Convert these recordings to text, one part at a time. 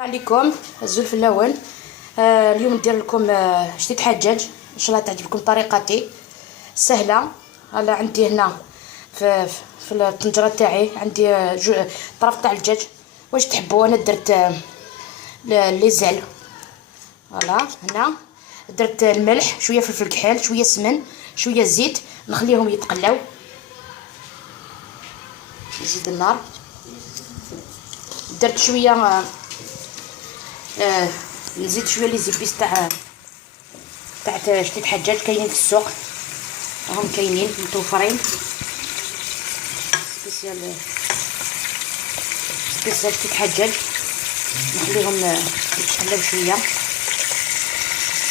عليكم الزول في الاول. اليوم ندير لكم جديد حجاج، ان شاء الله تعجبكم طريقتي سهله. انا عندي هنا في الطنجره تاعي عندي طرف تاع الدجاج. واش تحبوا؟ انا درت لي زال. فوالا هنا درت الملح، شويه فلفل كحل، شويه سمن، شويه زيت، نخليهم يتقلاو. نزيد النار. درت شويه نزيد شويه لي زيبيس تاع جديد حجاج، كاينين في السوق، راهم كاينين متوفرين. سبيسيال جديد حجاج، نخليهم يتقلاو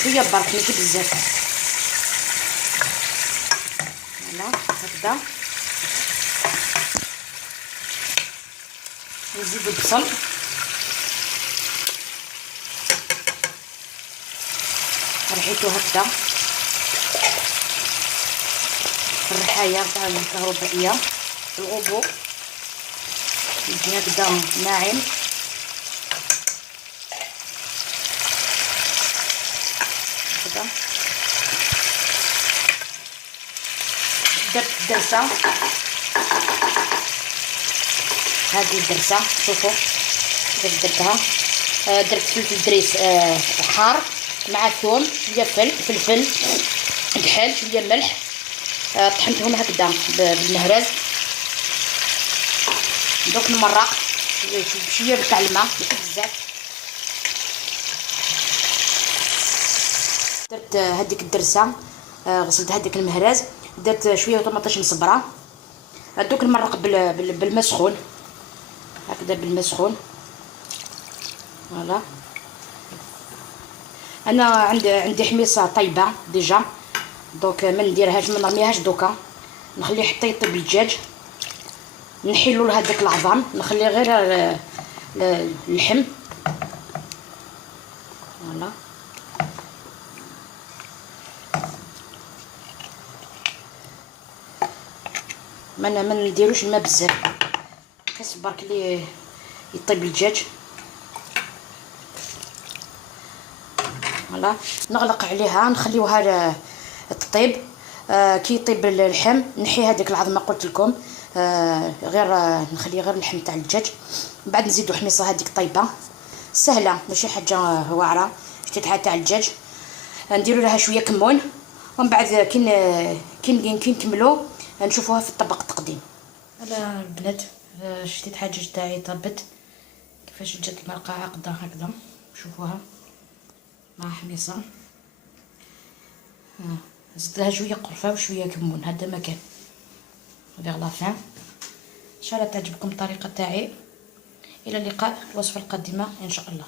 شويه برك، ماشي بزاف. فوالا هكذا. نزيد البصل، ريحيتو هكذا الريحايه تاع الكهربائيه. الغوبو يجي هكذا ناعم. هكذا درت الدرسه، هذه الدرسه شوفوا كيفاش درتها. درت فلفل دريس حار مع ثوم، شويه فلفل كحل، شويه ملح. طحنتهم هكذا بالمهرز. دوك نمرق شويه تاع الماء، ماشي بزاف. درت هذيك الدرسه، غسلت هذيك المهرز، درت شويه طماطيش مصبره. دوك نمرق بالماء سخون هكذا، بالماء سخون. فوالا انا عندي حميصه طيبه ديجا، دوك ما نديرهاش، ما نرميهاش دوكا، نخليه حتى يطيب الدجاج. نحيلو لهذاك العظام، نخليه غير اللحم. فوالا ما نديروش الماء بزاف، كاس برك لي يطيب الدجاج. فوالا نغلق عليها، نخليوها تطيب. كي يطيب اللحم نحي هذيك العظمه قلت لكم، غير نخلي غير اللحم تاع الدجاج. من بعد نزيدو حميصه هذيك طيبه سهله، ماشي حاجه واعره. شتي تاع الدجاج نديروا لها شويه كمون، ومن بعد كي نكملوا نشوفوها في الطبق التقديم. انا البنات شتيت حاجه تاعي طابت، كيفاش جات المرقه عقده هكذا، شوفوها مع حميصه. زدت لها شويه قرفه وشويه كمون، هذا مكان هذه غلافان. ان شاء الله تعجبكم الطريقه تاعي. الى اللقاء، الوصفه القادمه ان شاء الله.